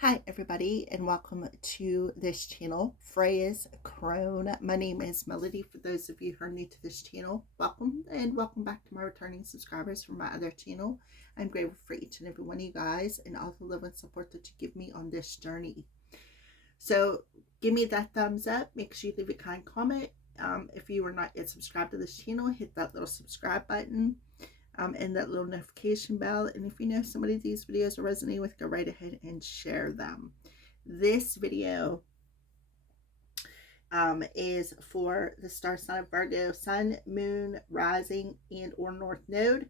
Hi everybody, and welcome to this channel, Freya's Crone. My name is Melody. For those of you who are new to this channel, welcome, and welcome back to my returning subscribers from my other channel. I'm grateful for each and every one of you guys and all the love and support that you give me on this journey. So give me that thumbs up. Make sure you leave a kind comment. If you are not yet subscribed to this channel, hit that little subscribe button. And that little notification bell. And if you know somebody these videos are resonating with, go right ahead and share them. This video is for the star sign of Virgo, sun, moon, rising, and or north node.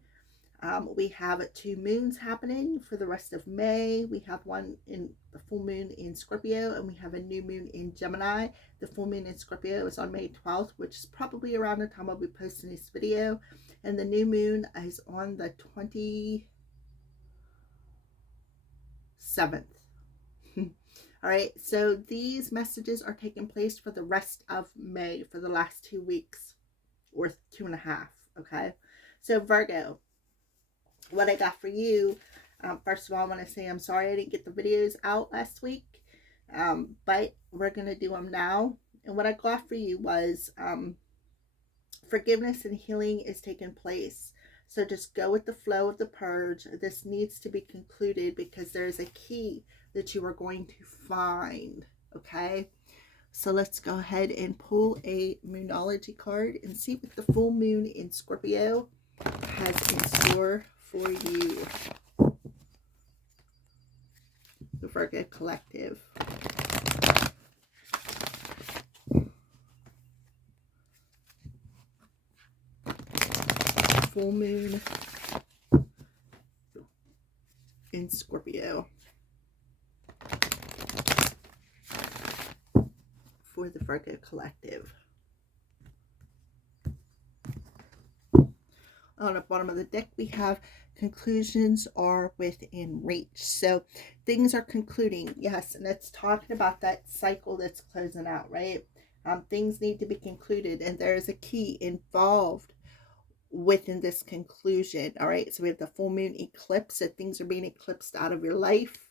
We have 2 moons happening for the rest of May. We have one in the full moon in Scorpio, and we have a new moon in Gemini. The full moon in Scorpio is on May 12th, which is probably around the time I'll be posting this video. And the new moon is on the 27th. All right, so these messages are taking place for the rest of May, for the last 2 weeks, or 2.5, okay? So Virgo, what I got for you, first of all, I want to say I'm sorry I didn't get the videos out last week, but we're going to do them now. And what I got for you was forgiveness and healing is taking place. So just go with the flow of the purge. This needs to be concluded because there's a key that you are going to find, okay? So let's go ahead and pull a Moonology card and see what the full moon in Scorpio has in store for you. The Virgo Collective. Full moon in Scorpio for the Virgo Collective. On the bottom of the deck, we have conclusions are within reach. So things are concluding. Yes, and it's talking about that cycle that's closing out, right? Things need to be concluded, and there is a key involved within this conclusion. All right, so we have the full moon eclipse, that things are being eclipsed out of your life,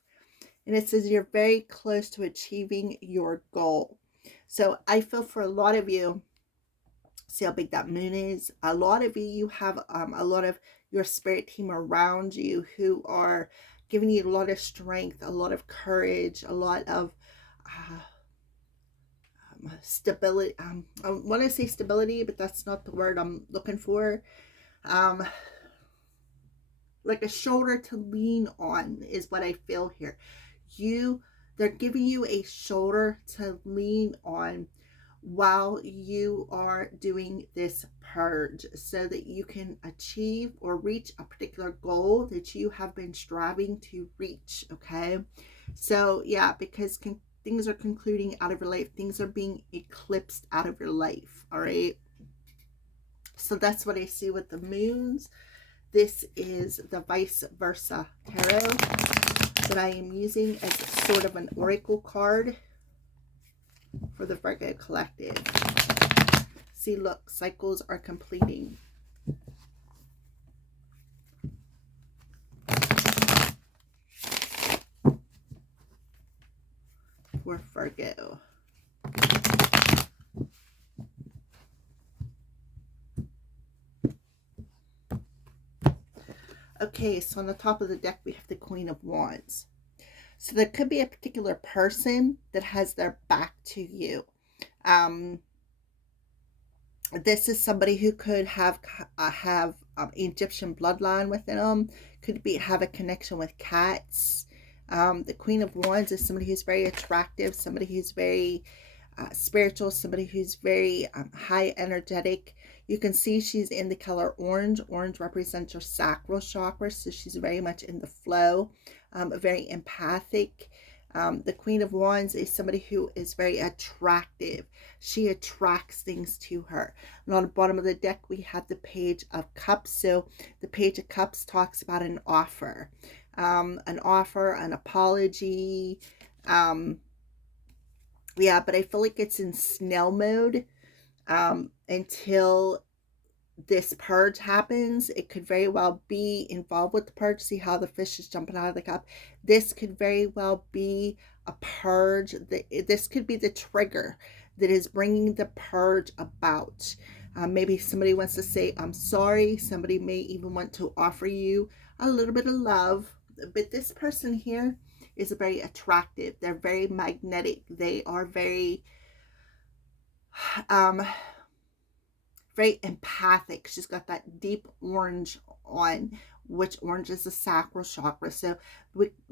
and it says you're very close to achieving your goal. So I feel for a lot of you, see how big that moon is, a lot of you have a lot of your spirit team around you who are giving you a lot of strength, a lot of courage, a lot of stability. I want to say stability, but that's not the word I'm looking for. Like a shoulder to lean on is what I feel here. They're giving you a shoulder to lean on while you are doing this purge, so that you can achieve or reach a particular goal that you have been striving to reach, okay? So yeah, because things are concluding out of your life, things are being eclipsed out of your life, all right? So that's what I see with the moons. This is the vice versa tarot that I am using as sort of an oracle card for the Virgo Collective. See, look, cycles are completing. For Virgo. Okay, so on the top of the deck, we have the Queen of Wands. So there could be a particular person that has their back to you. This is somebody who could have Egyptian bloodline within them. Could have a connection with cats. The Queen of Wands is somebody who's very attractive, somebody who's very spiritual, somebody who's very high energetic. You can see she's in the color orange. Orange represents your sacral chakra, so she's very much in the flow, very empathic. The Queen of Wands is somebody who is very attractive. She attracts things to her. And on the bottom of the deck, we have the Page of Cups. So the Page of Cups talks about an offer, an apology. Yeah, but I feel like it's in snail mode until this purge happens, it could very well be involved with the purge. See how the fish is jumping out of the cup? This could very well be a purge. This could be the trigger that is bringing the purge about. Maybe somebody wants to say, I'm sorry. Somebody may even want to offer you a little bit of love. But this person here is very attractive. They're very magnetic. They are very very empathic. She's got that deep orange on, which orange is the sacral chakra. So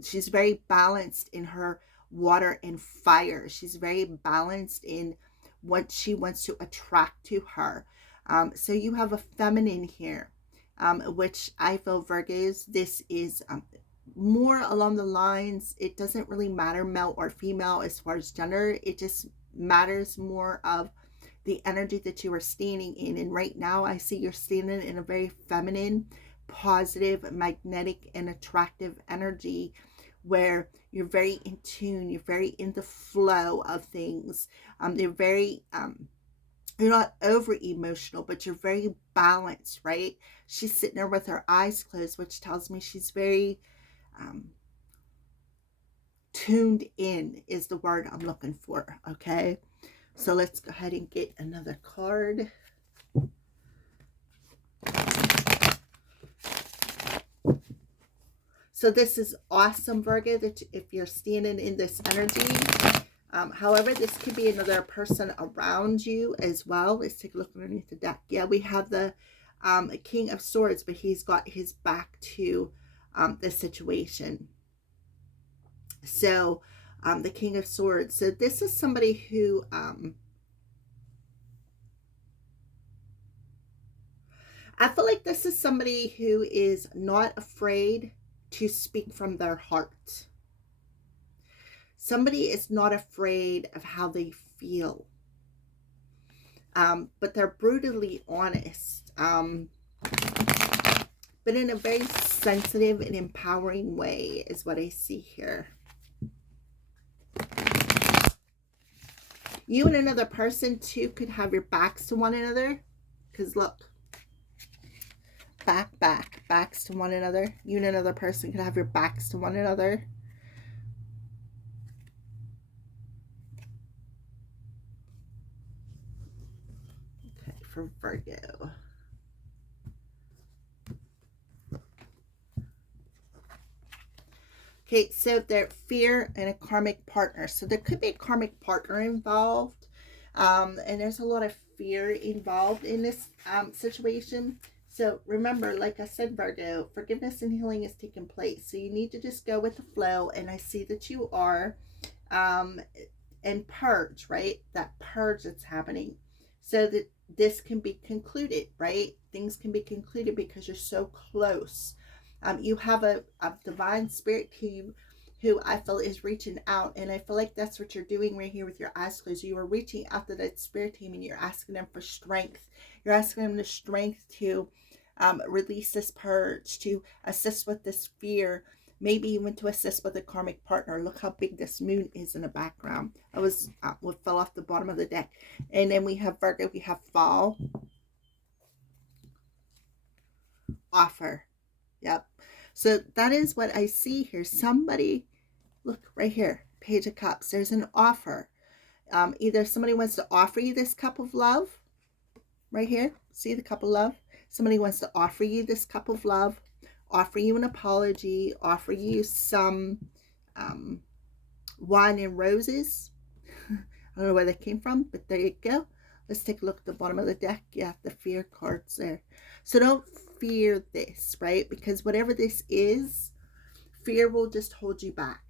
she's very balanced in her water and fire. She's very balanced in what she wants to attract to her. So you have a feminine here, which I feel, Virgos, this is more along the lines, it doesn't really matter male or female as far as gender. It just matters more of the energy that you are standing in. And right now I see you're standing in a very feminine, positive, magnetic, and attractive energy where you're very in tune, you're very in the flow of things. You're very you're not over emotional, but you're very balanced, right? She's sitting there with her eyes closed, which tells me she's very tuned in is the word I'm looking for. Okay, so let's go ahead and get another card. So this is awesome, Virgo, that if you're standing in this energy. However, this could be another person around you as well. Let's take a look underneath the deck. Yeah, we have the King of Swords, but he's got his back to the situation. So the King of Swords. So this is somebody who I feel like this is somebody who is not afraid to speak from their heart. Somebody is not afraid of how they feel. But they're brutally honest. But in a very sensitive and empowering way is what I see here. You and another person too could have your backs to one another. Because look. Backs to one another. You and another person could have your backs to one another. Okay, for Virgo. Okay, so there's fear and a karmic partner. So there could be a karmic partner involved. And there's a lot of fear involved in this situation. So remember, like I said, Virgo, forgiveness and healing is taking place. So you need to just go with the flow. And I see that you are. And purge, right? That purge that's happening. So that this can be concluded, right? Things can be concluded because you're so close. You have a divine spirit team who I feel is reaching out. And I feel like that's what you're doing right here with your eyes closed. You are reaching out to that spirit team and you're asking them for strength. You're asking them the strength to release this purge, to assist with this fear, maybe even to assist with a karmic partner. Look how big this moon is in the background. I was what fell off the bottom of the deck. And then we have Virgo, we have fall, offer. Yep. So that is what I see here. Somebody, look right here, Page of Cups. There's an offer. Either somebody wants to offer you this cup of love right here. See the cup of love? Somebody wants to offer you this cup of love, offer you an apology, offer you some wine and roses. I don't know where that came from, but there you go. Let's take a look at the bottom of the deck. Yeah, the fear cards there. So don't fear this, right? Because whatever this is, fear will just hold you back.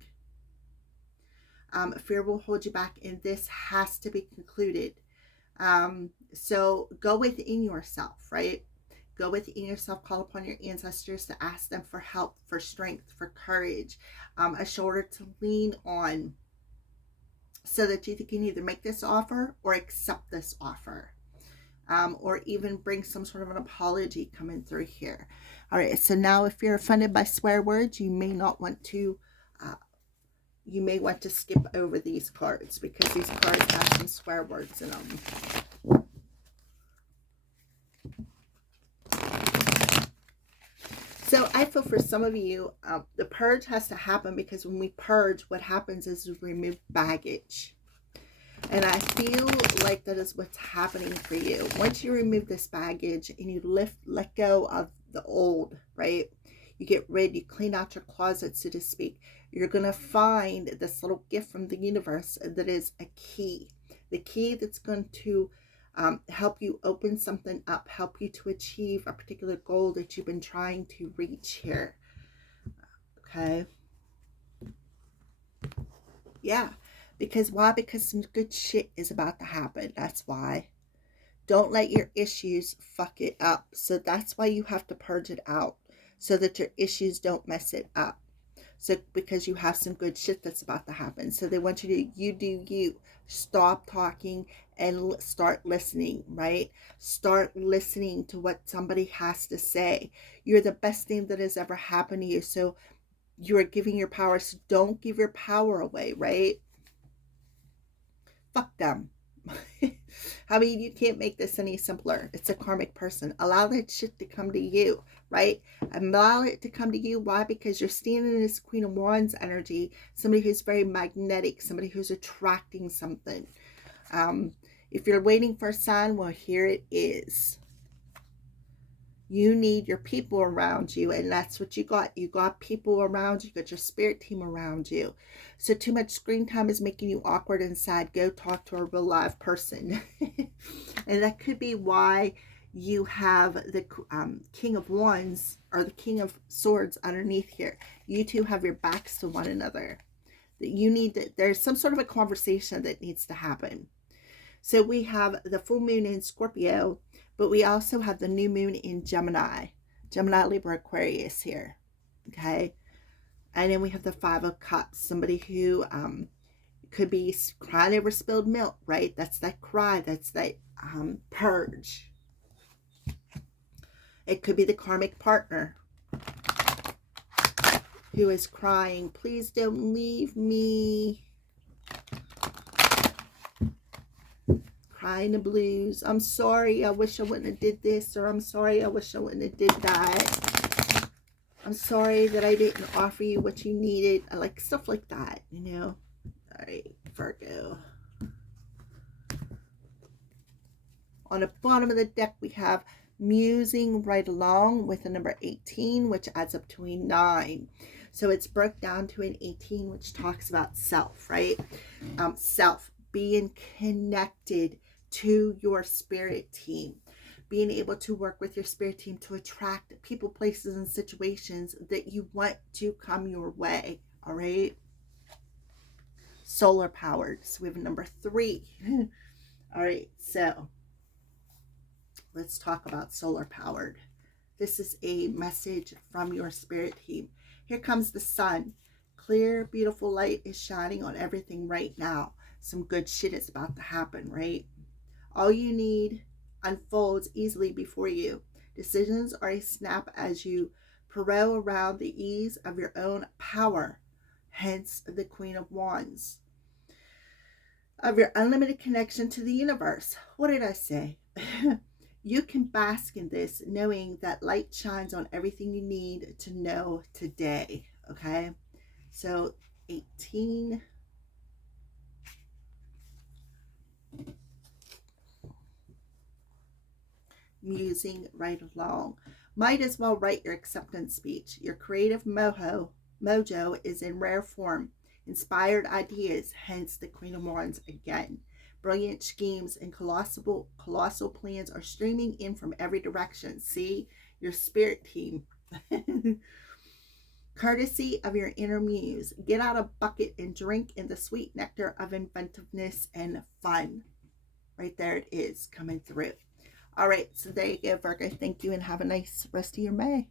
Fear will hold you back, and this has to be concluded. So go within yourself, right? Go within yourself, call upon your ancestors to ask them for help, for strength, for courage, a shoulder to lean on, so that you can either make this offer or accept this offer, or even bring some sort of an apology coming through here. All right, so now if you're offended by swear words, you may not want to, you may want to skip over these cards because these cards have some swear words in them. So I feel for some of you, the purge has to happen because when we purge, what happens is we remove baggage. And I feel like that is what's happening for you. Once you remove this baggage and you let go of the old, right? You get rid, you clean out your closet, so to speak. You're going to find this little gift from the universe that is a key. The key that's going to help you open something up, help you to achieve a particular goal that you've been trying to reach here. Okay. Yeah. Because why? Because some good shit is about to happen. That's why. Don't let your issues fuck it up. So that's why you have to purge it out. So that your issues don't mess it up. So because you have some good shit that's about to happen. So they want you do you. Stop talking and start listening, right? Start listening to what somebody has to say. You're the best thing that has ever happened to you. So you are giving your power. So don't give your power away, right? Fuck them. I mean, you can't make this any simpler. It's a karmic person. Allow that shit to come to you, right? Allow it to come to you. Why? Because you're standing in this Queen of Wands energy, somebody who's very magnetic, somebody who's attracting something. If you're waiting for a sign, well, here it is. You need your people around you, and that's what you got. You got people around you. You got your spirit team around you. So too much screen time is making you awkward and sad. Go talk to a real live person. And that could be why you have the King of Wands or the King of Swords underneath here. You two have your backs to one another. You need to, there's some sort of a conversation that needs to happen. So we have the full moon in Scorpio, but we also have the new moon in Gemini, Libra, Aquarius here. Okay. And then we have the Five of Cups, somebody who could be crying over spilled milk, right? That's that cry. That's that purge. It could be the karmic partner who is crying, please don't leave me. Crying the blues. I'm sorry, I wish I wouldn't have did this, or I'm sorry, I wish I wouldn't have did that. I'm sorry that I didn't offer you what you needed. I like stuff like that, you know. All right, Virgo. On the bottom of the deck, we have musing right along with the number 18, which adds up to a 9. So it's broke down to an 18, which talks about self, right? Self, being connected to your spirit team, being able to work with your spirit team to attract people, places, and situations that you want to come your way. All right. Solar powered. So we have a number 3. All right. So let's talk about solar powered. This is a message from your spirit team. Here comes the sun. Clear, beautiful light is shining on everything right now. Some good shit is about to happen, right? All you need unfolds easily before you. Decisions are a snap as you parade around the ease of your own power. Hence the Queen of Wands. Of your unlimited connection to the universe. What did I say? You can bask in this, knowing that light shines on everything you need to know today. Okay? So 18. Musing right along. Might as well write your acceptance speech. Your creative mojo is in rare form. Inspired ideas, hence the Queen of Wands again. Brilliant schemes and colossal plans are streaming in from every direction. See, your spirit team. Courtesy of your inner muse. Get out a bucket and drink in the sweet nectar of inventiveness and fun. Right there it is coming through. All right, so there you go, Virgo. Thank you and have a nice rest of your May.